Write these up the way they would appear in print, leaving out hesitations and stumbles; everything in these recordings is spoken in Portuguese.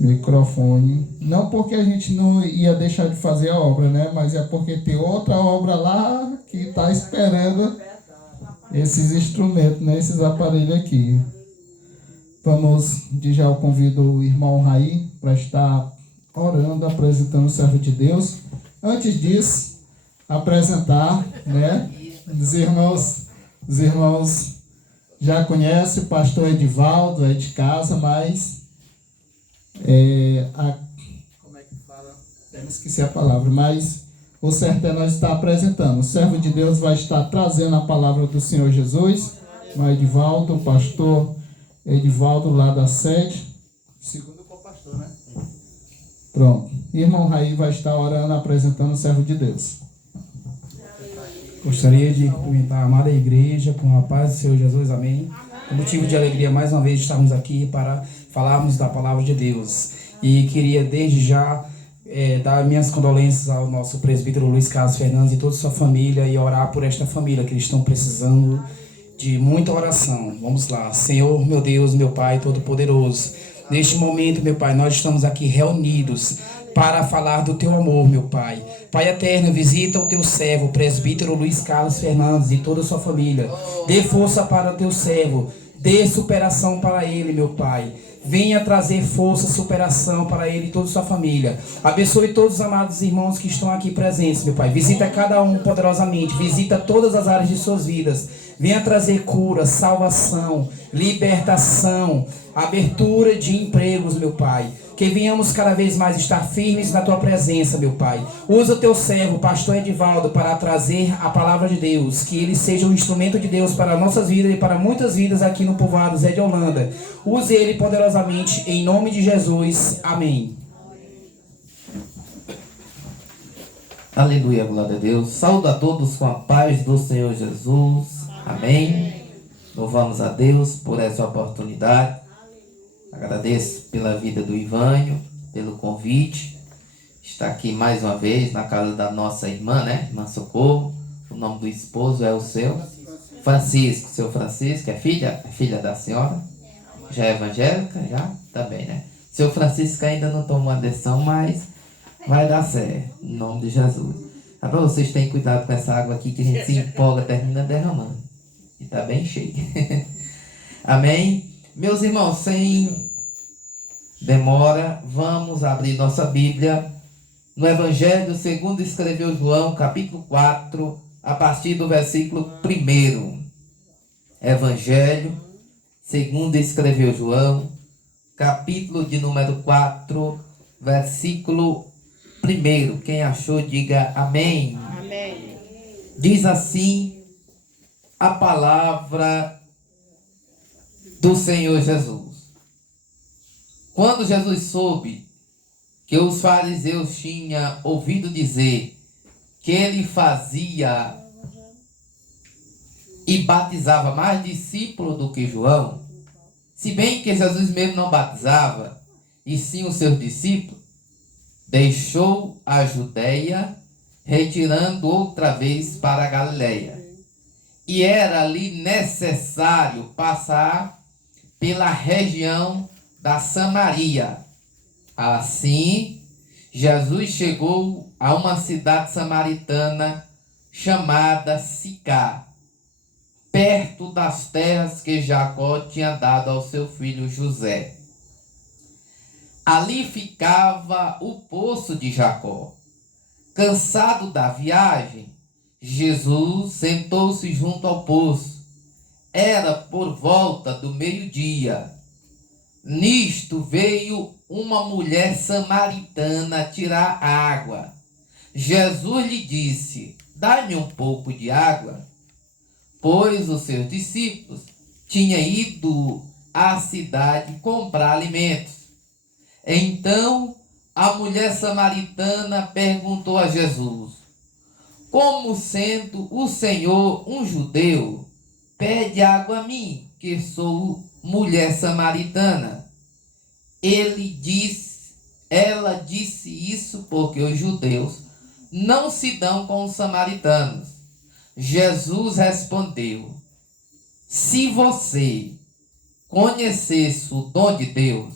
Microfone. Não porque a gente não ia deixar de fazer a obra, né? Mas é porque tem outra obra lá que está esperando esses instrumentos, né? Esses aparelhos aqui. Vamos, de já eu convido o irmão Raí para estar orando, apresentando o servo de Deus. Antes disso, apresentar, né? Os irmãos já conhecem o pastor Edivaldo, é de casa, mas como é que fala? Eu esqueci a palavra, mas o certo é nós estar apresentando. O servo de Deus vai estar trazendo a palavra do Senhor Jesus, o Edivaldo, o pastor Edivaldo lá da sede. Segundo com o pastor, né? Pronto. Irmão Raí vai estar orando, apresentando o servo de Deus. Gostaria de cumprimentar a amada igreja com a paz do Senhor Jesus, amém. É motivo de alegria mais uma vez estarmos aqui para falarmos da palavra de Deus. E queria desde já dar minhas condolências ao nosso presbítero Luiz Carlos Fernandes e toda a sua família e orar por esta família que eles estão precisando de muita oração. Vamos lá. Senhor, meu Deus, meu Pai Todo-Poderoso, neste momento, meu Pai, nós estamos aqui reunidos para falar do Teu amor, meu Pai. Pai eterno, visita o Teu servo, o presbítero Luiz Carlos Fernandes e toda a sua família. Dê força para o Teu servo, dê superação para ele, meu Pai. Venha trazer força, superação para ele e toda a sua família. Abençoe todos os amados irmãos que estão aqui presentes, meu Pai. Visita cada um poderosamente. Visita todas as áreas de suas vidas. Venha trazer cura, salvação, libertação, abertura de empregos, meu Pai. Que venhamos cada vez mais estar firmes na Tua presença, meu Pai. Usa o Teu servo, pastor Edivaldo, para trazer a palavra de Deus. Que ele seja um instrumento de Deus para nossas vidas e para muitas vidas aqui no povoado Zé de Holanda. Use ele poderosamente, em nome de Jesus. Amém. Aleluia, glória a Deus. Saúdo a todos com a paz do Senhor Jesus. Amém. Louvamos a Deus por essa oportunidade. Agradeço pela vida do Ivânio, pelo convite. Está aqui mais uma vez na casa da nossa irmã, né? Irmã Socorro. O nome do esposo é o seu Francisco. Seu Francisco é filha da senhora? Já é evangélica? Já? Também, né? Seu Francisco ainda não tomou a decisão, mas vai dar certo. Em nome de Jesus. Agora vocês têm cuidado com essa água aqui que a gente se empolga, termina derramando. E está bem cheio. Amém? Meus irmãos, sem demora, vamos abrir nossa Bíblia no Evangelho segundo escreveu João, capítulo 4, a partir do versículo 1. Evangelho segundo escreveu João, capítulo de número 4, versículo 1. Quem achou, diga amém. Amém. Diz assim a palavra do Senhor Jesus. Quando Jesus soube que os fariseus tinham ouvido dizer que ele fazia e batizava mais discípulos do que João, se bem que Jesus mesmo não batizava, e sim os seus discípulos, deixou a Judeia, retirando outra vez para a Galileia. E era ali necessário passar pela região da Samaria. Assim, Jesus chegou a uma cidade samaritana chamada Sicá, perto das terras que Jacó tinha dado ao seu filho José. Ali ficava o poço de Jacó. Cansado da viagem, Jesus sentou-se junto ao poço. Era por volta do meio-dia. Nisto veio uma mulher samaritana tirar água. Jesus lhe disse: dá-me um pouco de água. Pois os seus discípulos tinham ido à cidade comprar alimentos. Então a mulher samaritana perguntou a Jesus: como sendo o Senhor um judeu, pede água a mim, que sou mulher samaritana? Ela disse isso porque os judeus não se dão com os samaritanos. Jesus respondeu: se você conhecesse o dom de Deus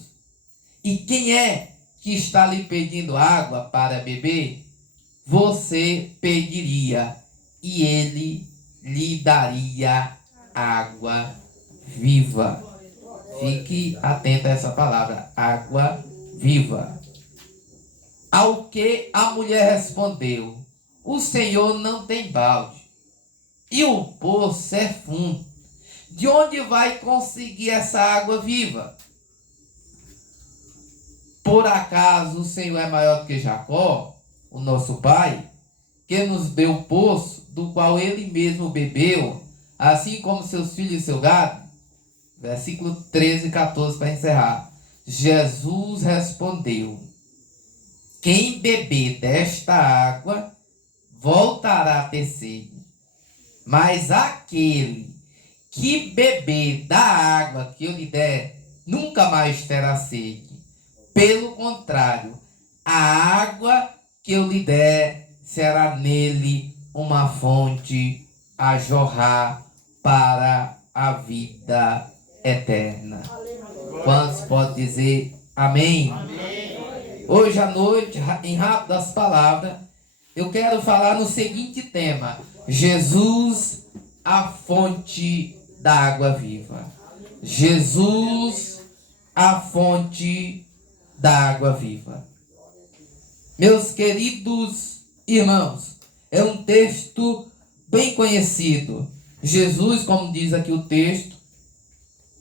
E quem é que está lhe pedindo água para beber? Você pediria e ele lhe daria água viva. Fique atento a essa palavra, água viva. Ao que a mulher respondeu: o Senhor não tem balde, e o poço é fundo. De onde vai conseguir essa água viva? Por acaso o Senhor é maior do que Jacó, o nosso pai, que nos deu o poço, do qual ele mesmo bebeu, assim como seus filhos e seu gado? Versículo 13 e 14 para encerrar. Jesus respondeu: quem beber desta água voltará a ter sede, mas aquele que beber da água que eu lhe der nunca mais terá sede. Pelo contrário, a água que eu lhe der será nele uma fonte a jorrar para a vida eterna. Quantos podem dizer amém? Amém. Hoje à noite, em rápidas palavras, eu quero falar no seguinte tema: Jesus, a fonte da água viva. Jesus, a fonte da água viva. Meus queridos irmãos, é um texto bem conhecido. Jesus, como diz aqui o texto,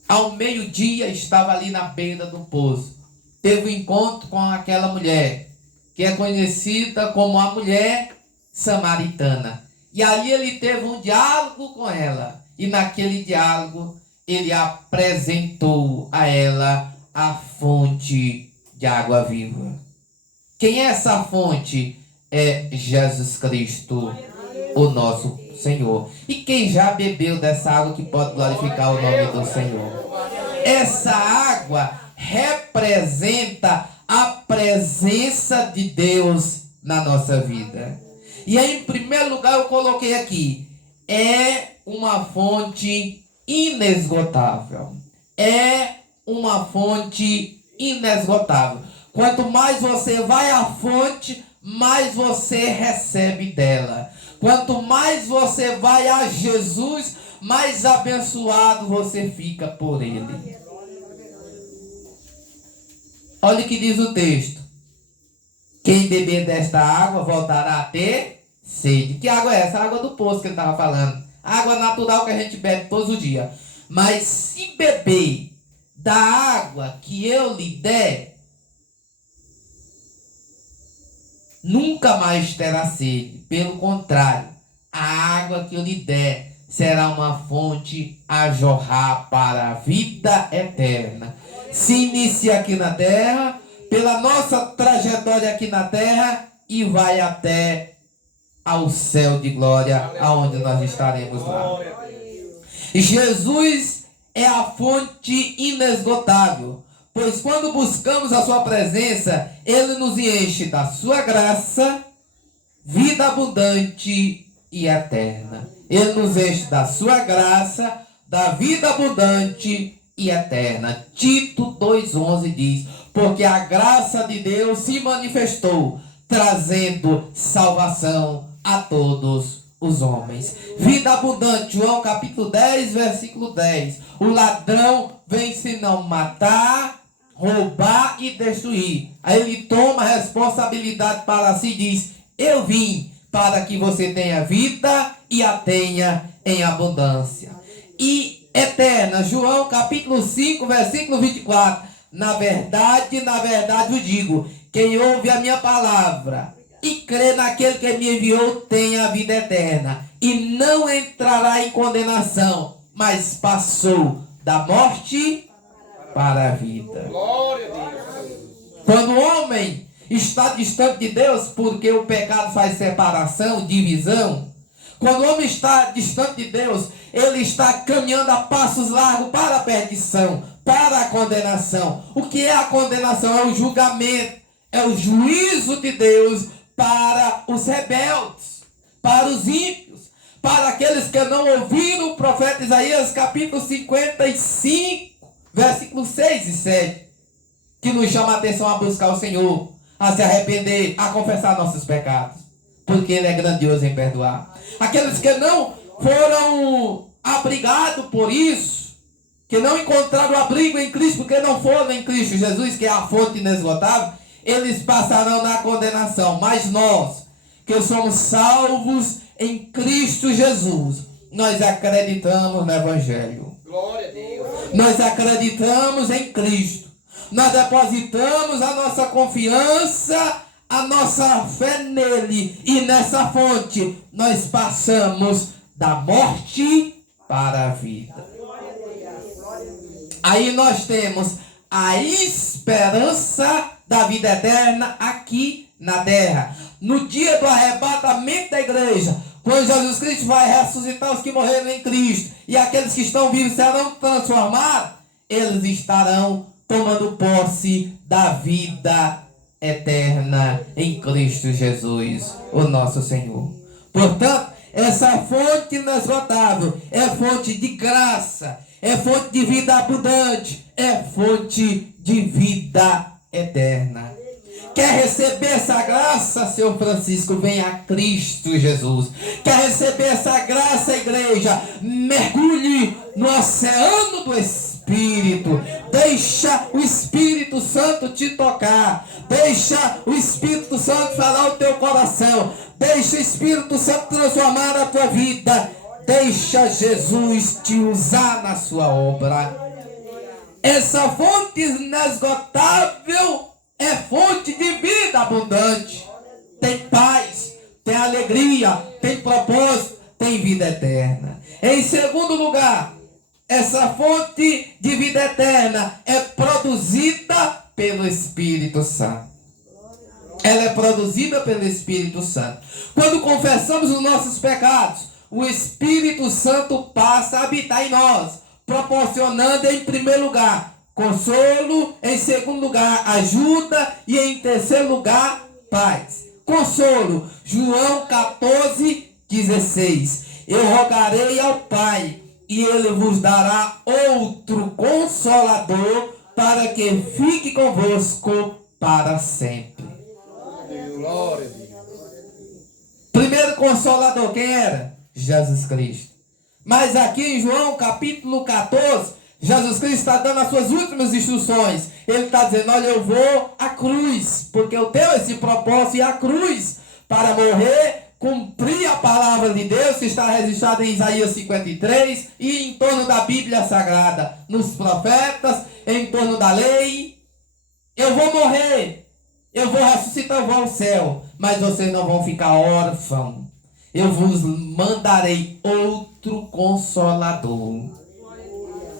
ao meio-dia estava ali na beira do poço. Teve um encontro com aquela mulher, que é conhecida como a mulher samaritana. E ali ele teve um diálogo com ela. E naquele diálogo ele apresentou a ela a fonte de água viva. Quem é essa fonte? É Jesus Cristo, o nosso Senhor. E quem já bebeu dessa água que pode glorificar o nome do Senhor? Essa água representa a presença de Deus na nossa vida. E aí, em primeiro lugar, eu coloquei aqui: é uma fonte inesgotável. É uma fonte inesgotável. Quanto mais você vai à fonte, mais você recebe dela. Quanto mais você vai a Jesus, mais abençoado você fica por ele. Olha o que diz o texto: quem beber desta água voltará a ter sede. Que água é essa? A água do poço que ele estava falando. Água natural que a gente bebe todos os dias. Mas se beber da água que eu lhe der, nunca mais terá sede. Pelo contrário, a água que eu lhe der será uma fonte a jorrar para a vida eterna. Se inicia aqui na terra, pela nossa trajetória aqui na terra, e vai até ao céu de glória, aonde nós estaremos lá. Jesus é a fonte inesgotável, pois quando buscamos a sua presença, ele nos enche da sua graça, vida abundante e eterna. Ele nos enche da sua graça, da vida abundante e eterna. Tito 2,11 diz: porque a graça de Deus se manifestou, trazendo salvação a todos os homens. Vida abundante, João capítulo 10, versículo 10. O ladrão vem senão matar, roubar e destruir. Aí ele toma a responsabilidade para si e diz: eu vim para que você tenha vida e a tenha em abundância. E eterna, João capítulo 5, versículo 24. Na verdade eu digo: quem ouve a minha palavra e crê naquele que me enviou tem a vida eterna, e não entrará em condenação, mas passou da morte para a vida. Quando o homem está distante de Deus, porque o pecado faz separação, divisão. Quando o homem está distante de Deus, ele está caminhando a passos largos para a perdição, para a condenação. O que é a condenação? É o julgamento, é o juízo de Deus para os rebeldes, para os ímpios, para aqueles que não ouviram o profeta Isaías capítulo 55, versículos 6 e 7. que nos chama a atenção a buscar o Senhor, a se arrepender, a confessar nossos pecados, porque Ele é grandioso em perdoar. Aqueles que não foram abrigados por isso, que não encontraram abrigo em Cristo, porque não foram em Cristo Jesus, que é a fonte inesgotável, eles passarão na condenação. Mas nós, que somos salvos em Cristo Jesus, nós acreditamos no Evangelho. Glória a Deus. Nós acreditamos em Cristo. Nós depositamos a nossa confiança, a nossa fé nele. E nessa fonte nós passamos da morte para a vida. Aí nós temos a esperança da vida eterna aqui na terra. No dia do arrebatamento da igreja, quando Jesus Cristo vai ressuscitar os que morreram em Cristo, e aqueles que estão vivos serão transformados, eles estarão tomando posse da vida eterna em Cristo Jesus, o nosso Senhor. Portanto, essa fonte inesgotável é fonte de graça, é fonte de vida abundante, é fonte de vida eterna. Quer receber essa graça, seu Francisco? Venha a Cristo Jesus. Quer receber essa graça, igreja? Mergulhe no oceano do Espírito. Deixa o Espírito Santo te tocar. Deixa o Espírito Santo falar o teu coração. Deixa o Espírito Santo transformar a tua vida. Deixa Jesus te usar na sua obra. Essa fonte inesgotável é fonte de vida abundante. Tem paz, tem alegria, tem propósito, tem vida eterna. Em segundo lugar, essa fonte de vida eterna é produzida pelo Espírito Santo. Ela é produzida pelo Espírito Santo. Quando confessamos os nossos pecados, o Espírito Santo passa a habitar em nós, proporcionando em primeiro lugar consolo, em segundo lugar ajuda e em terceiro lugar paz. Consolo, João 14:16. Eu rogarei ao Pai e Ele vos dará outro consolador para que fique convosco para sempre. Glória a Deus. Primeiro consolador, quem era? Jesus Cristo. Mas aqui em João capítulo 14, Jesus Cristo está dando as suas últimas instruções. Ele está dizendo, olha, eu vou à cruz, porque eu tenho esse propósito, e a cruz para morrer, cumprir a palavra de Deus, que está registrada em Isaías 53, e em torno da Bíblia Sagrada, nos profetas, em torno da lei. Eu vou morrer, eu vou ressuscitar, eu vou ao céu, mas vocês não vão ficar órfãos. Eu vos mandarei outro consolador.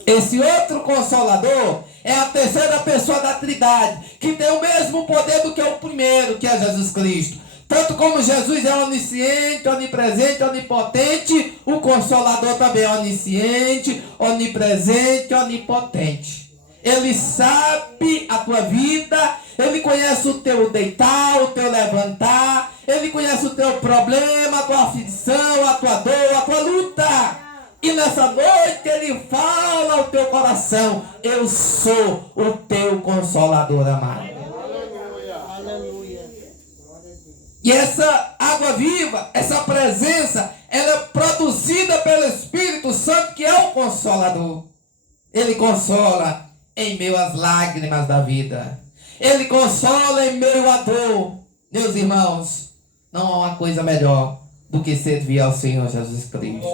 Esse outro consolador é a terceira pessoa da Trindade, que tem o mesmo poder do que o primeiro, que é Jesus Cristo. Tanto como Jesus é onisciente, onipresente, onipotente, o Consolador também é onisciente, onipresente, onipotente. Ele sabe a tua vida, Ele conhece o teu deitar, o teu levantar, Ele conhece o teu problema, a tua aflição, a tua dor, a tua luta. E nessa noite Ele fala ao teu coração, eu sou o teu Consolador amado. E essa água viva, essa presença, ela é produzida pelo Espírito Santo, que é o Consolador. Ele consola em meio às lágrimas da vida. Ele consola em meio à dor. Meus irmãos, não há uma coisa melhor do que servir ao Senhor Jesus Cristo.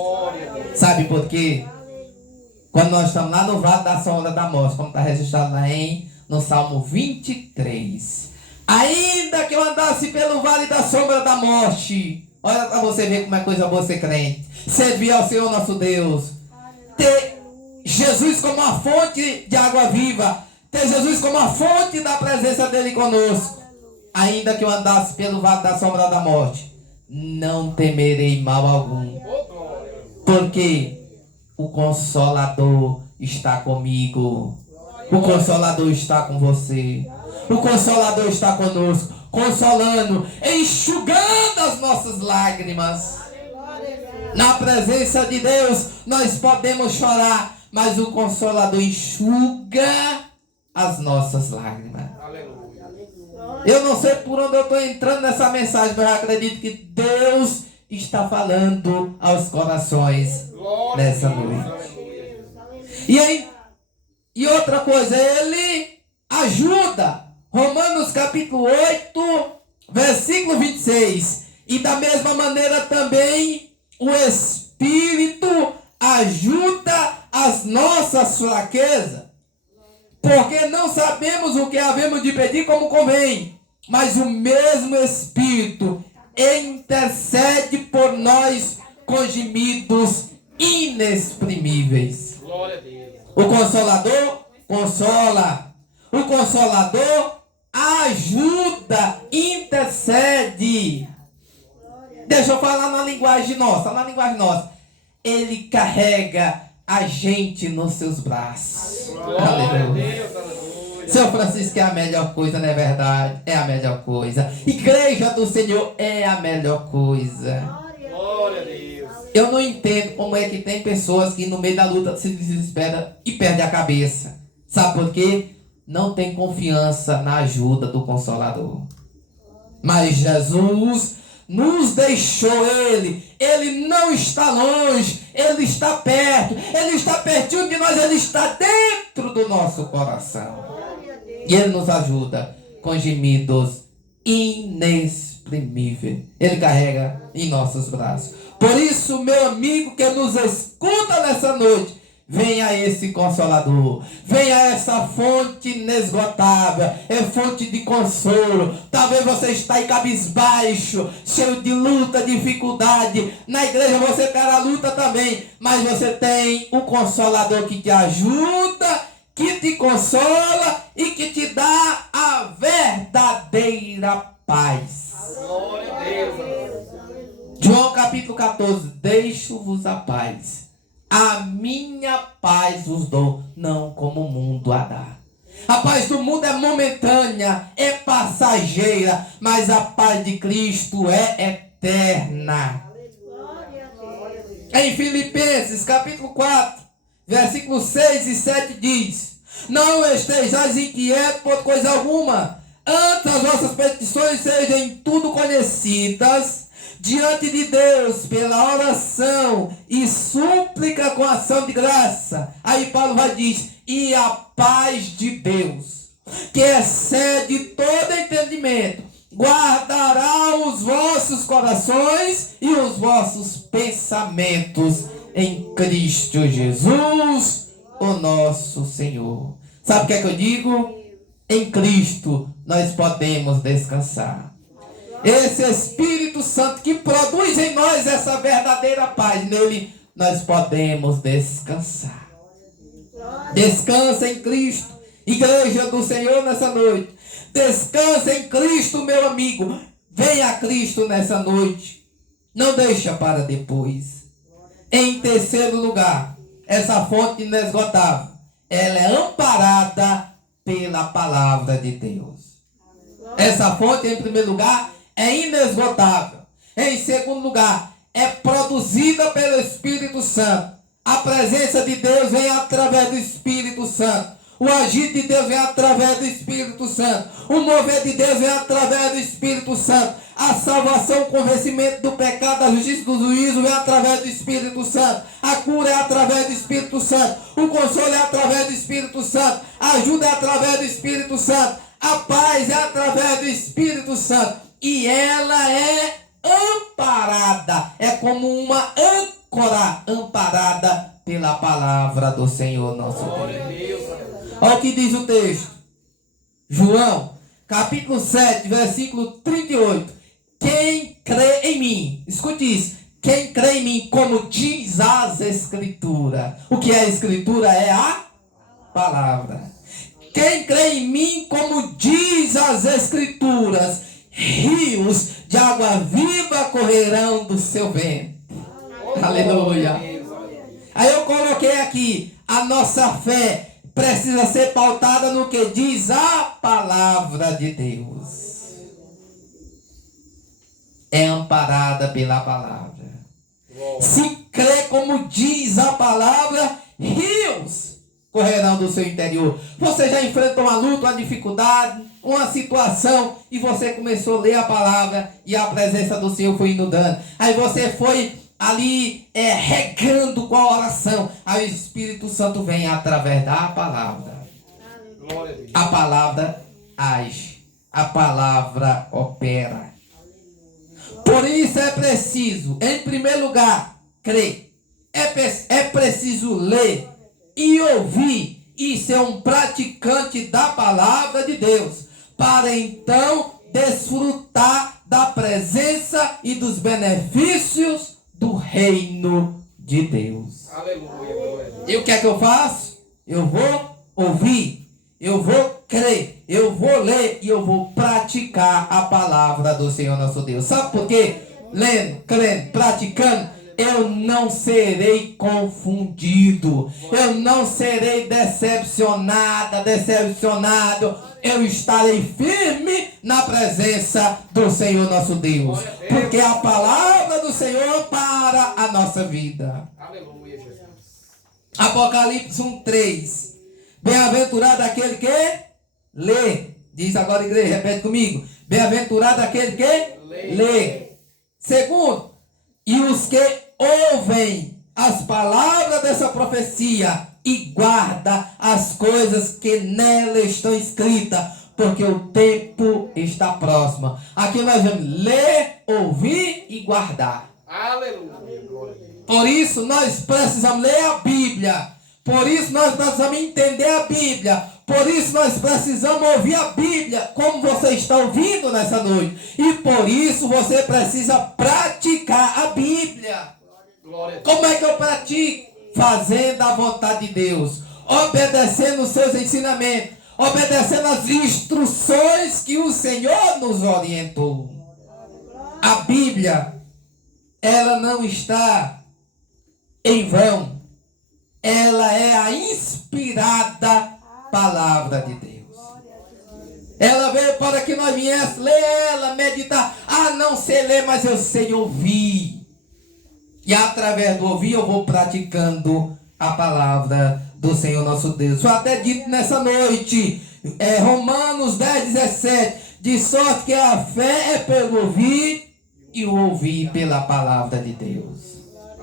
Sabe por quê? Quando nós estamos lá no vale da sombra da morte, como está registrado lá no Salmo 23. Ainda que eu andasse pelo vale da sombra da morte. Olha para você ver como é coisa boa ser crente. Servir ao Senhor nosso Deus. Ter Jesus como a fonte de água viva. Ter Jesus como a fonte da presença dele conosco. Ainda que eu andasse pelo vale da sombra da morte, não temerei mal algum. Porque o Consolador está comigo. O Consolador está com você. O Consolador está conosco, consolando, enxugando as nossas lágrimas. Na presença de Deus, nós podemos chorar, mas o Consolador enxuga as nossas lágrimas. Eu não sei por onde eu estou entrando nessa mensagem, mas eu acredito que Deus está falando aos corações nessa noite. E aí, e outra coisa, ele ajuda. Romanos capítulo 8, versículo 26. E da mesma maneira também o Espírito ajuda as nossas fraquezas. Porque não sabemos o que havemos de pedir como convém, mas o mesmo Espírito intercede por nós com gemidos inexprimíveis. Glória a Deus. O Consolador consola. O Consolador ajuda, intercede. Deixa eu falar na linguagem nossa. Ele carrega a gente nos seus braços. Glória a Deus, aleluia. Seu Francisco é a melhor coisa, não é verdade? É a melhor coisa. Igreja do Senhor é a melhor coisa. Glória a Deus. Eu não entendo como é que tem pessoas que no meio da luta se desesperam e perdem a cabeça. Sabe por quê? Não tem confiança na ajuda do Consolador. Mas Jesus nos deixou Ele. Ele não está longe. Ele está perto. Ele está pertinho de nós. Ele está dentro do nosso coração. E Ele nos ajuda com gemidos inexprimíveis. Ele carrega em nossos braços. Por isso, meu amigo que nos escuta nessa noite, venha esse Consolador, venha essa fonte inesgotável, é fonte de consolo. Talvez você está aí cabisbaixo, cheio de luta, dificuldade. Na igreja você terá luta também, mas você tem um Consolador que te ajuda, que te consola e que te dá a verdadeira paz. Glória a Deus. João capítulo 14, deixo-vos a paz. A minha paz vos dou, não como o mundo a dá. A paz do mundo é momentânea, é passageira, mas a paz de Cristo é eterna. Em Filipenses capítulo 4, versículos 6 e 7 diz: não estejais inquietos por coisa alguma, antes as vossas petições sejam em tudo conhecidas diante de Deus pela oração e súplica com ação de graça. Aí Paulo vai dizer: e a paz de Deus, que excede todo entendimento, guardará os vossos corações e os vossos pensamentos em Cristo Jesus, o nosso Senhor. Sabe o que é que eu digo? Em Cristo nós podemos descansar. Esse Espírito Santo que produz em nós essa verdadeira paz, nele nós podemos descansar. Descansa em Cristo, igreja do Senhor, nessa noite. Descansa em Cristo, meu amigo. Venha a Cristo nessa noite. Não deixa para depois. Em terceiro lugar, essa fonte inesgotável, ela é amparada pela palavra de Deus. Essa fonte, em primeiro lugar, é inesgotável. Em segundo lugar, é produzida pelo Espírito Santo. A presença de Deus vem através do Espírito Santo. O agir de Deus vem através do Espírito Santo. O mover de Deus vem através do Espírito Santo. A salvação, o convencimento do pecado, da justiça, do juízo vem através do Espírito Santo. A cura é através do Espírito Santo. O consolo é através do Espírito Santo. A ajuda é através do Espírito Santo. A paz é através do Espírito Santo. E ela é amparada. É como uma âncora amparada pela palavra do Senhor nosso Deus. Olha o que diz o texto. João, capítulo 7, versículo 38. Quem crê em mim, escute isso. Quem crê em mim, como diz as Escrituras. O que é a Escritura? É a palavra. Quem crê em mim, como diz as Escrituras, rios de água viva correrão do seu ventre. Aleluia. Aí eu coloquei aqui, a nossa fé precisa ser pautada no que diz a palavra de Deus. É amparada pela palavra. Se crê como diz a palavra, rios correrão do seu interior. Você já enfrentou uma luta, uma dificuldade, uma situação, e você começou a ler a palavra e a presença do Senhor foi inundando. Aí você foi ali regando com a oração. Aí o Espírito Santo vem através da palavra. Glória a Deus. A palavra age. A palavra opera. Por isso é preciso, em primeiro lugar, crer. É preciso ler e ouvir e ser um praticante da palavra de Deus, para então desfrutar da presença e dos benefícios do reino de Deus. Aleluia. Glória a Deus. E o que é que eu faço? Eu vou ouvir, eu vou crer, eu vou ler e eu vou praticar a palavra do Senhor nosso Deus. Sabe por quê? Lendo, crendo, praticando, eu não serei confundido, eu não serei decepcionado, eu estarei firme na presença do Senhor nosso Deus, porque a palavra do Senhor para a nossa vida. Aleluia, Jesus. Apocalipse 1:3. Bem-aventurado aquele que lê. Diz agora, igreja, repete comigo. Bem-aventurado aquele que lê. Segundo, e os que ouvem as palavras dessa profecia e guarda as coisas que nela estão escritas, porque o tempo está próximo. Aqui nós vamos ler, ouvir e guardar. Aleluia. Glória a Deus. Por isso nós precisamos ler a Bíblia. Por isso nós precisamos entender a Bíblia. Por isso nós precisamos ouvir a Bíblia, como você está ouvindo nessa noite. E por isso você precisa praticar a Bíblia. Glória a Deus. Como é que eu pratico? Fazendo a vontade de Deus, obedecendo os seus ensinamentos, obedecendo as instruções que o Senhor nos orientou. A Bíblia, ela não está em vão. Ela é a inspirada palavra de Deus. Ela veio para que nós viéssemos ler ela, meditar. Ah, não sei ler, mas eu sei ouvir. E através do ouvir eu vou praticando a palavra do Senhor nosso Deus. Foi até dito nessa noite, Romanos 10:17, de sorte que a fé é pelo ouvir e o ouvir pela palavra de Deus.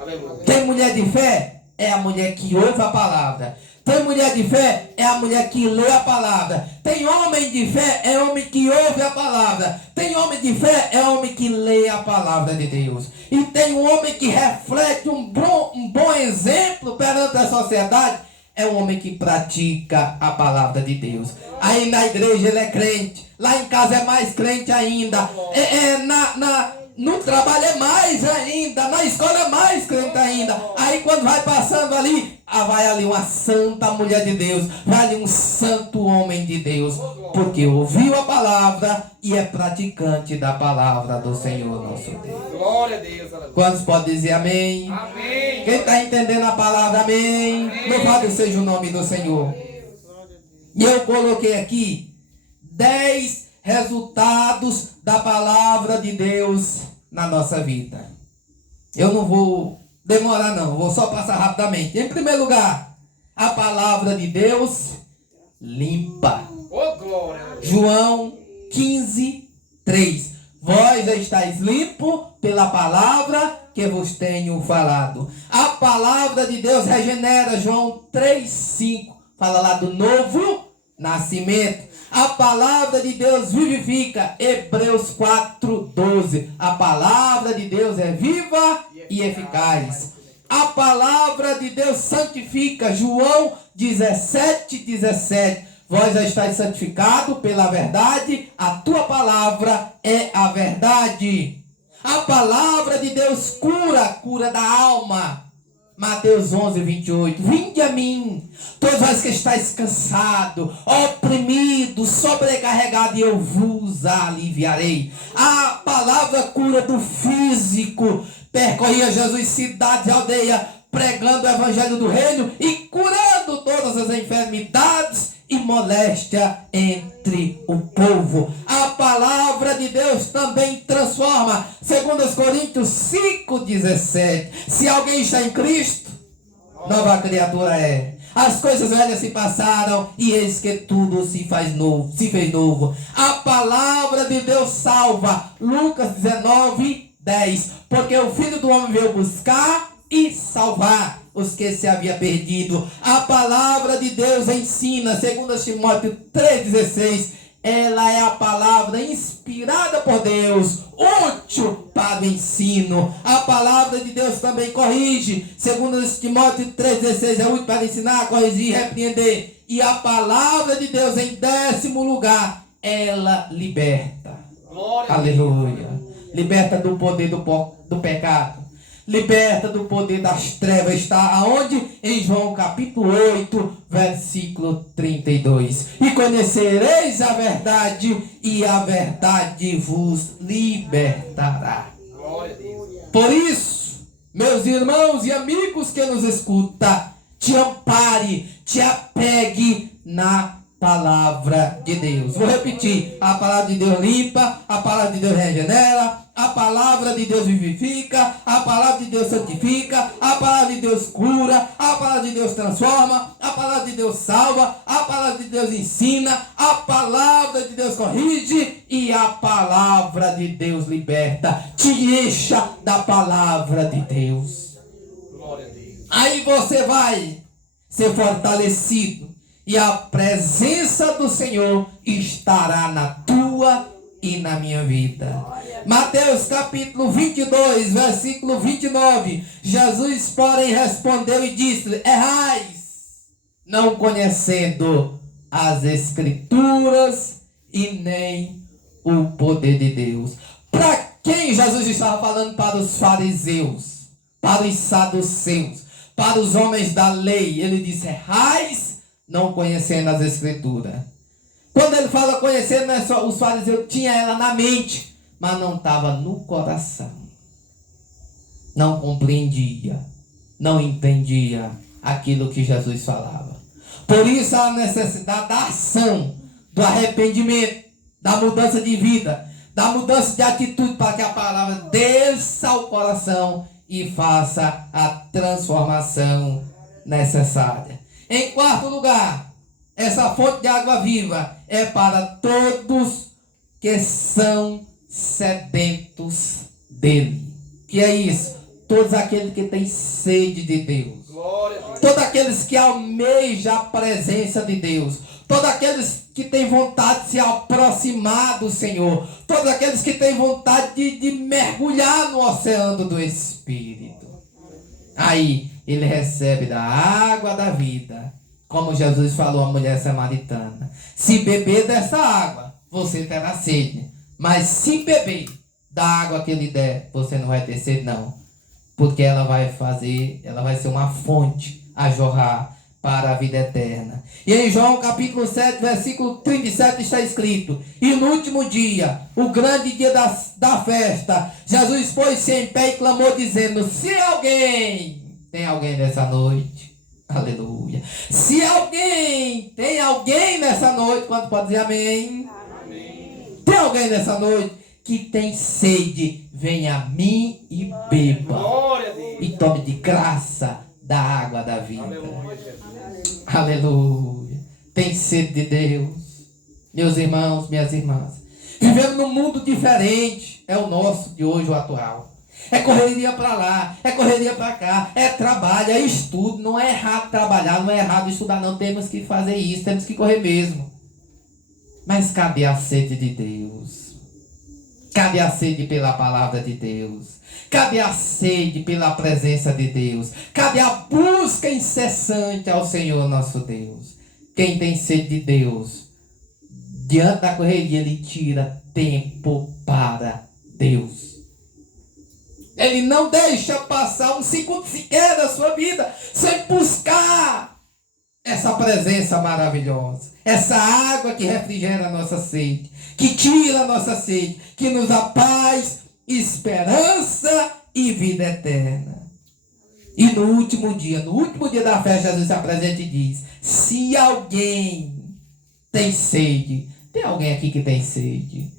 Aleluia. Tem mulher de fé? É a mulher que ouve a palavra. Tem mulher de fé? É a mulher que lê a palavra. Tem homem de fé? É homem que ouve a palavra. Tem homem de fé? É homem que lê a palavra de Deus. E tem um homem que reflete um bom exemplo perante a sociedade. É um homem que pratica a palavra de Deus. Aí na igreja ele é crente. Lá em casa é mais crente ainda. No trabalho é mais ainda, na escola é mais crente ainda. Aí quando vai passando ali, vai ali uma santa mulher de Deus, vai ali um santo homem de Deus, porque ouviu a palavra e é praticante da palavra do Senhor nosso Deus. Glória a Deus. Aleluia. Quantos podem dizer amém? Amém. Quem está entendendo a palavra, amém? Louvado seja o nome do Senhor. E eu coloquei aqui 10 resultados da palavra de Deus na nossa vida. Eu não vou demorar não, vou só passar rapidamente. Em primeiro lugar, a palavra de Deus limpa. Oh, glória a Deus. João 15:3. Vós já estáis limpo pela palavra que vos tenho falado. A palavra de Deus regenera. João 3:5. Fala lá do novo nascimento. A palavra de Deus vivifica. Hebreus 4:12. A palavra de Deus é viva e eficaz. A palavra de Deus santifica. João 17:17. Vós já estáis santificados pela verdade. A tua palavra é a verdade. A palavra de Deus cura da alma. Mateus 11:28. Vinde a mim, todos vós que estáis cansados, oprimidos, sobrecarregados, e eu vos aliviarei. A palavra cura do físico. Percorria Jesus cidade e aldeia, pregando o evangelho do reino e curando todas as enfermidades e moléstia entre o povo. A palavra de Deus também transforma. 2 Coríntios 5:17. Se alguém está em Cristo, nova criatura é. as coisas velhas se passaram e eis que tudo se fez novo. A palavra de Deus salva. Lucas 19:10. Porque o Filho do Homem veio buscar e salvar os que se havia perdido. A palavra de Deus ensina, segundo Timóteo 3,16, ela é a palavra inspirada por Deus, útil para o ensino. A palavra de Deus também corrige, segundo Timóteo 3,16, é útil para ensinar, corrigir e repreender. E a palavra de Deus, em 10º lugar, ela liberta. Glória. Aleluia. Liberta do poder do pecado. Liberta do poder das trevas. Está aonde? Em João capítulo 8, versículo 32. E conhecereis a verdade, e a verdade vos libertará. Glória a Deus. Por isso, meus irmãos e amigos que nos escutam, te ampare, te apegue na palavra de Deus. Vou repetir: a palavra de Deus limpa, a palavra de Deus regenera, a palavra de Deus vivifica, a palavra de Deus santifica, a palavra de Deus cura, a palavra de Deus transforma, a palavra de Deus salva, a palavra de Deus ensina, a palavra de Deus corrige e a palavra de Deus liberta. Te encha da palavra de Deus. Glória a Deus. Aí você vai ser fortalecido e a presença do Senhor estará na tua e na minha vida. Mateus capítulo 22, versículo 29. Jesus, porém, respondeu e disse: errais, não conhecendo as Escrituras e nem o poder de Deus. Para quem Jesus estava falando? Para os fariseus, para os saduceus, para os homens da lei. Ele disse: errais, não conhecendo as Escrituras. Quando ele fala conhecer, não é só os fariseus, tinha ela na mente, mas não estava no coração. Não compreendia, não entendia aquilo que Jesus falava. Por isso a necessidade da ação, do arrependimento, da mudança de vida, da mudança de atitude, para que a palavra desça ao coração e faça a transformação necessária. Em 4º lugar, essa fonte de água viva é para todos que são sedentos dele. Que é isso? Todos aqueles que têm sede de Deus. Glória a Deus. Todos aqueles que almejam a presença de Deus. Todos aqueles que têm vontade de se aproximar do Senhor. Todos aqueles que têm vontade de mergulhar no oceano do Espírito. Aí ele recebe da água da vida. Como Jesus falou à mulher samaritana: se beber dessa água, você terá sede. Mas se beber da água que ele der, você não vai ter sede, não. Porque ela vai ser uma fonte a jorrar para a vida eterna. E em João capítulo 7, versículo 37 está escrito: e no último dia, o grande dia da festa, Jesus pôs-se em pé e clamou dizendo: se tem alguém nessa noite, aleluia, se tem alguém nessa noite, quando pode dizer amém? Amém. Tem alguém nessa noite que tem sede, venha a mim e beba. Glória a Deus. E tome de graça da água da vida. Aleluia, Jesus. Aleluia. Tem sede de Deus. Meus irmãos, minhas irmãs, vivendo num mundo diferente, é o nosso de hoje, o atual. É correria para lá, é correria para cá, é trabalho, é estudo. Não é errado trabalhar, não é errado estudar, não. Temos que fazer isso, temos que correr mesmo. Mas cabe a sede de Deus. Cabe a sede pela palavra de Deus. Cabe a sede pela presença de Deus. Cabe a busca incessante ao Senhor nosso Deus. Quem tem sede de Deus, diante da correria, ele tira tempo para Deus. Ele não deixa passar um segundo sequer da sua vida sem buscar essa presença maravilhosa. Essa água que refrigera a nossa sede, que tira a nossa sede, que nos dá paz, esperança e vida eterna. E no último dia da festa, Jesus se apresenta e diz: se alguém tem sede, tem alguém aqui que tem sede?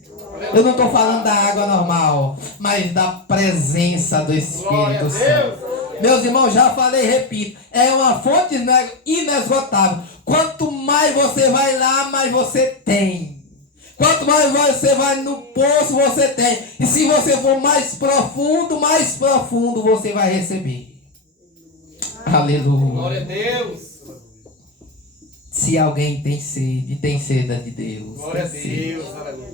Eu não estou falando da água normal, mas da presença do Espírito Santo. Meus irmãos, já falei, repito, é uma fonte inesgotável. Quanto mais você vai lá, mais você tem. Quanto mais você vai no poço, você tem. E se você for mais profundo você vai receber. Aleluia. Glória a Deus. Se alguém tem sede de Deus. Glória a tem sede, Deus. Aleluia.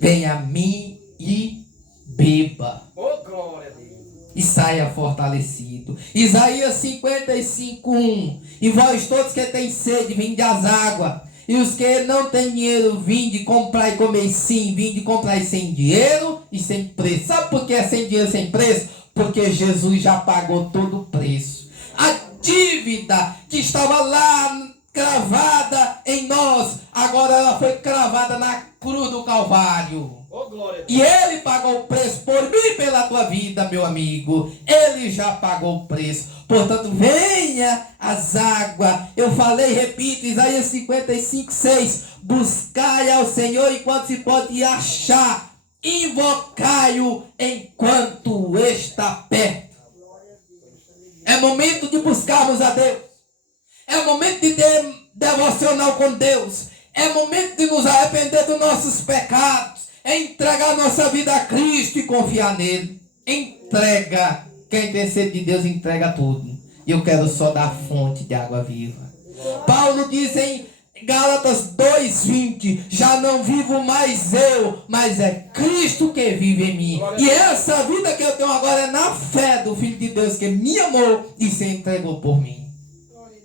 venha a mim e beba. Oh, glória a Deus. E saia fortalecido. Isaías 55:1. E vós todos que têm sede, vinde às águas. E os que não têm dinheiro, vinde comprar e comer. Sim, vinde comprar sem dinheiro e sem preço. Sabe por que é sem dinheiro e sem preço? Porque Jesus já pagou todo o preço. A dívida que estava lá cravada em nós, agora ela foi cravada na cruz do Calvário. Oh, glória a Deus. E Ele pagou o preço por mim e pela tua vida, meu amigo. Ele já pagou o preço. Portanto, venha as águas. Eu falei, repito, Isaías 55:6. Buscai ao Senhor enquanto se pode achar. Invocai-o enquanto está perto. É momento de buscarmos a Deus. É momento de ter devocional com Deus. É momento de nos arrepender dos nossos pecados. É entregar nossa vida a Cristo e confiar nele. Entrega. Quem tem sede de Deus entrega tudo. E eu quero só dar fonte de água viva. Paulo diz em Gálatas 2:20: já não vivo mais eu, mas é Cristo que vive em mim. E essa vida que eu tenho agora é na fé do Filho de Deus que me amou e se entregou por mim.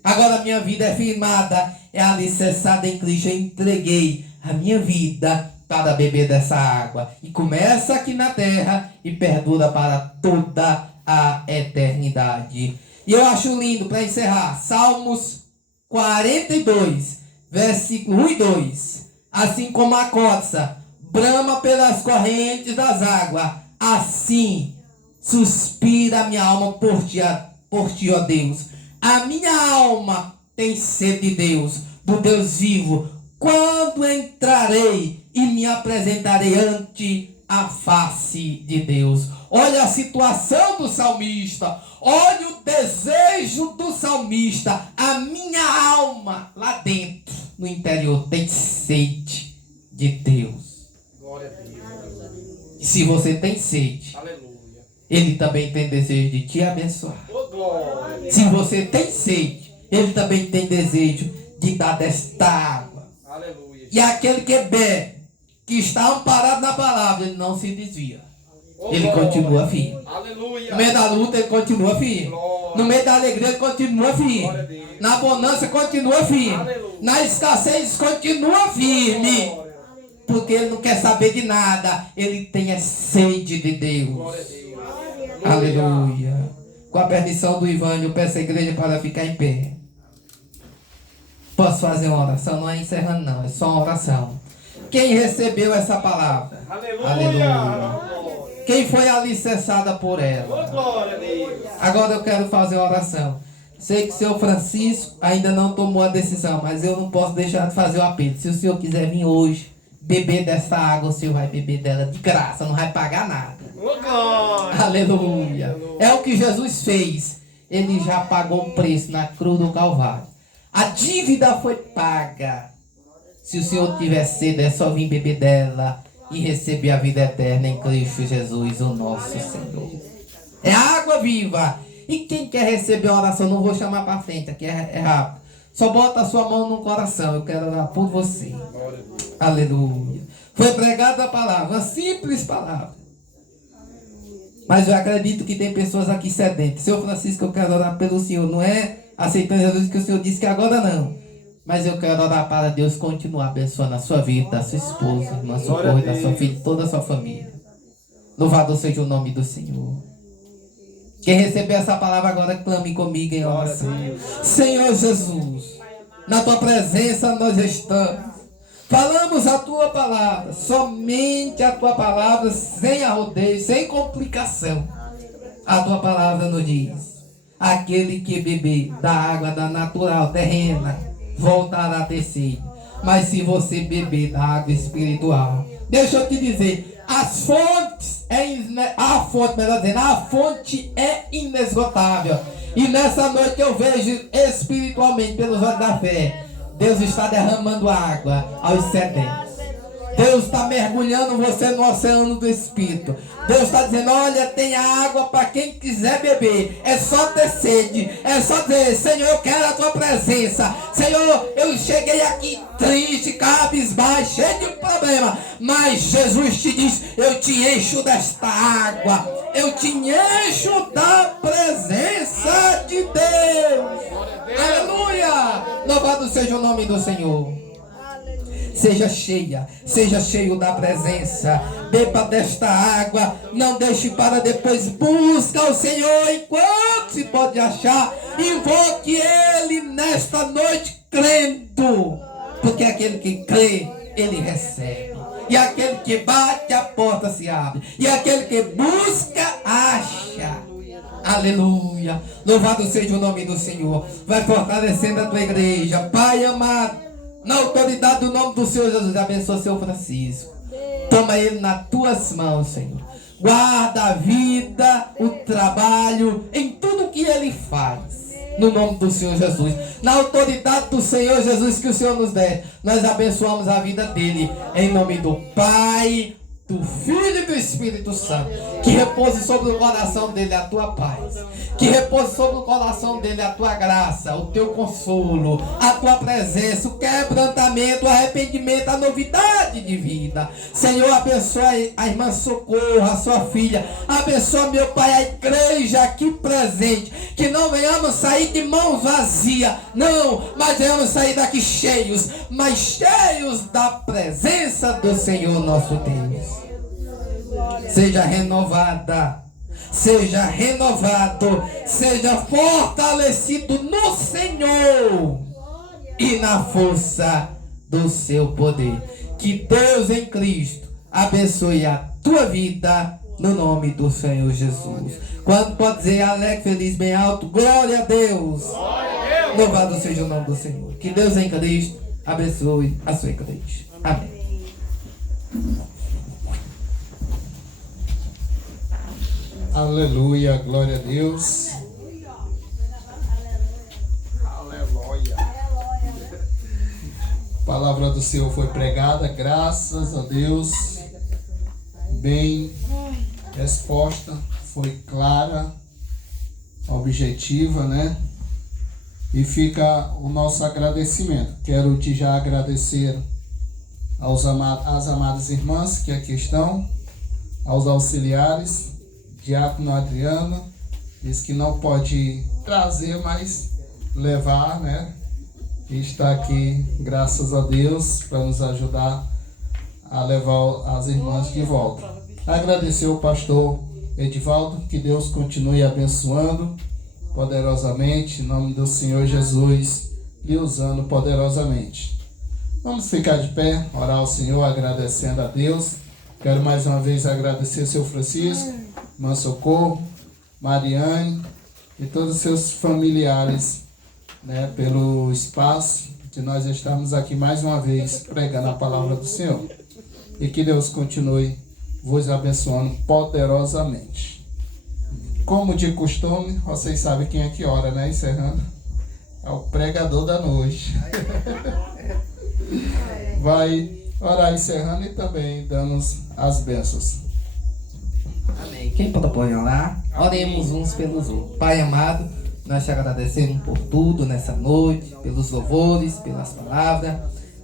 Agora a minha vida é firmada, é alicerçada em Cristo. Eu entreguei a minha vida para beber dessa água. E começa aqui na terra e perdura para toda a eternidade. E eu acho lindo, para encerrar, Salmos 42, versículo 1 e 2. Assim como a corça brama pelas correntes das águas, assim suspira a minha alma por ti, ó Deus. A minha alma tem sede de Deus, do Deus vivo. Quando entrarei e me apresentarei ante a face de Deus. Olha a situação do salmista. Olha o desejo do salmista. A minha alma lá dentro, no interior, tem sede de Deus. Glória a Deus. E se você tem sede, Aleluia. Ele também tem desejo de te abençoar. Oh, glória. Se você tem sede, Ele também tem desejo de dar desta água. Aleluia. E aquele que bebe, que está amparado na palavra, ele não se desvia. Oh, Ele glória. continua firme. Aleluia. No meio da luta, ele continua firme. Glória. No meio da alegria, ele continua firme. Glória a Deus. Na bonança, continua firme. Aleluia. Na escassez, continua firme. Glória. Porque ele não quer saber de nada. Ele tem a sede de Deus. Glória a Deus. Aleluia. Com a permissão do Ivan, eu peço à igreja para ficar em pé. Posso fazer uma oração? Não é encerrando, não. É só uma oração. Quem recebeu essa palavra? Aleluia. Quem foi alicerçada por Oh, ela? glória a Deus. Agora eu quero fazer uma oração. Sei que o senhor Francisco ainda não tomou a decisão, mas eu não posso deixar de fazer o apelo. Se o senhor quiser vir hoje beber dessa água, o senhor vai beber dela de graça, não vai pagar nada. Oh, glória. Aleluia. É o que Jesus fez. Ele já pagou o preço na cruz do Calvário. A dívida foi paga. Se o senhor tiver sede, é só vir beber dela e receber a vida eterna em Cristo Jesus, o nosso Senhor. É água viva. E quem quer receber a oração, não vou chamar para frente, aqui é rápido. Só bota a sua mão no coração, eu quero orar por você. Aleluia. Foi pregada a palavra, uma simples palavra. Mas eu acredito que tem pessoas aqui sedentas. Senhor Francisco, eu quero orar pelo Senhor. Não é aceitando Jesus que o Senhor disse que agora não. Mas eu quero orar para Deus continuar abençoando a sua vida, a sua esposa, a sua mãe, a sua filha, toda a sua família. Louvado seja o nome do Senhor. Quem receber essa palavra agora, clame comigo em oração. Senhor Jesus, na tua presença nós estamos. Falamos a tua palavra, somente a tua palavra, sem arrodeio, sem complicação. A tua palavra nos diz: aquele que beber da água da natural, terrena, voltará a ter sede. Mas se você beber da água espiritual, deixa eu te dizer, as fontes a fonte, melhor dizendo, a fonte é inesgotável. E nessa noite eu vejo espiritualmente, pelos olhos da fé, Deus está derramando água aos sedentos. Deus está mergulhando você no oceano do Espírito. Deus está dizendo, olha, tem água para quem quiser beber. É só ter sede. É só dizer, Senhor, eu quero a tua presença. Senhor, eu cheguei aqui triste, cabisbaixo, cheio de problema. Mas Jesus te diz, eu te encho desta água. Eu te encho da presença de Deus. Aleluia! Louvado seja o nome do Senhor. Seja cheio da presença. Beba desta água. Não deixe para depois. Busca o Senhor enquanto se pode achar. Invoque Ele nesta noite crendo. Porque aquele que crê, ele recebe. E aquele que bate, a porta se abre. E aquele que busca, acha. Aleluia. Louvado seja o nome do Senhor. Vai fortalecendo a tua igreja. Pai amado, na autoridade do nome do Senhor Jesus, abençoa o Senhor Francisco. Toma ele nas tuas mãos, Senhor. Guarda a vida, o trabalho, em tudo que ele faz. No nome do Senhor Jesus. Na autoridade do Senhor Jesus que o Senhor nos der, nós abençoamos a vida dele. Em nome do Pai, do Filho e do Espírito Santo. Que repouse sobre o coração dele a tua paz. Que repouse sobre o coração dele a tua graça, o teu consolo, a tua presença, o quebrantamento, o arrependimento, a novidade de vida. Senhor, abençoa a irmã Socorro, a sua filha. Abençoa, meu Pai, a igreja aqui presente. Que não venhamos sair de mãos vazias. Não, mas venhamos sair daqui cheios. Mas cheios da presença do Senhor nosso Deus. Seja renovada. Seja renovado, seja fortalecido no Senhor e na força do seu poder. Que Deus em Cristo abençoe a tua vida no nome do Senhor Jesus. Quando pode dizer alegre, feliz, bem alto, glória a Deus. Louvado seja o nome do Senhor. Que Deus em Cristo abençoe a sua igreja. Amém. Aleluia, glória a Deus. Aleluia. A palavra do Senhor foi pregada, graças a Deus. Bem exposta, foi clara, objetiva, né? E fica o nosso agradecimento. Quero te já agradecer às amadas irmãs que aqui estão, aos auxiliares. Diácono Adriano disse que não pode trazer, mas levar, né? E está aqui, graças a Deus, para nos ajudar a levar as irmãs de volta. Agradecer ao pastor Edivaldo, que Deus continue abençoando poderosamente, em nome do Senhor Jesus, lhe usando poderosamente. Vamos ficar de pé, orar ao Senhor, agradecendo a Deus. Quero mais uma vez agradecer ao seu Francisco, irmã Socorro, Mariane e todos os seus familiares, né, pelo espaço de nós estarmos aqui mais uma vez pregando a palavra do Senhor. E que Deus continue vos abençoando poderosamente. Como de costume, vocês sabem quem é que ora, né? Encerrando. É o pregador da noite. Vai orar encerrando e também dando as bênçãos. Amém. Quem pode apoiar lá? Oremos uns pelos outros. Pai amado, nós te agradecemos por tudo nessa noite, pelos louvores, pelas palavras,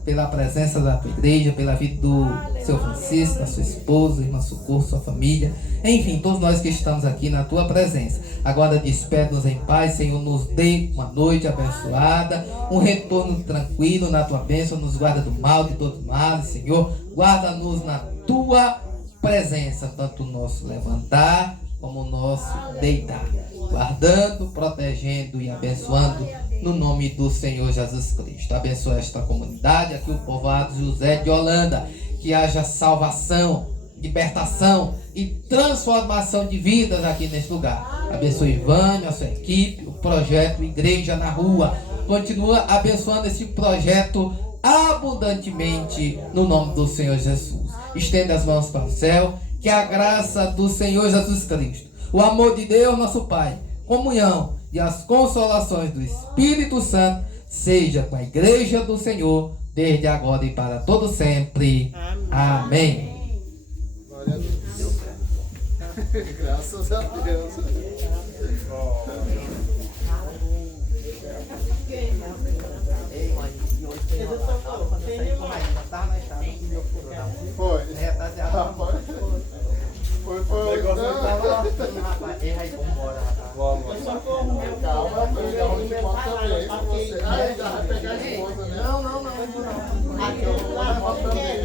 pela presença da tua igreja, pela vida do seu Francisco, da sua esposa, irmã Socorro, sua família, enfim, todos nós que estamos aqui na tua presença. Agora despede-nos em paz, Senhor, nos dê uma noite abençoada, um retorno tranquilo na tua bênção, nos guarda do mal, de todo mal, Senhor, guarda-nos na tua presença, tanto o nosso levantar como o nosso deitar, guardando, protegendo e abençoando no nome do Senhor Jesus Cristo. Abençoa esta comunidade, aqui o povoado José de Holanda, que haja salvação, libertação e transformação de vidas aqui neste lugar. Abençoe Ivânio, a sua equipe, o projeto Igreja na Rua. Continua abençoando esse projeto abundantemente no nome do Senhor Jesus. Estenda as mãos para o céu Que a graça do Senhor Jesus Cristo, o amor de Deus, nosso Pai, comunhão e as consolações do Espírito Santo seja com a igreja do Senhor, desde agora e para todo sempre. Amém. Glória a Deus. Graças a Deus. Foi. Foi. Calma, pegar o esposa também. Você. Ah, já vai pegar a esposa, né? Não. Aqui eu vou também.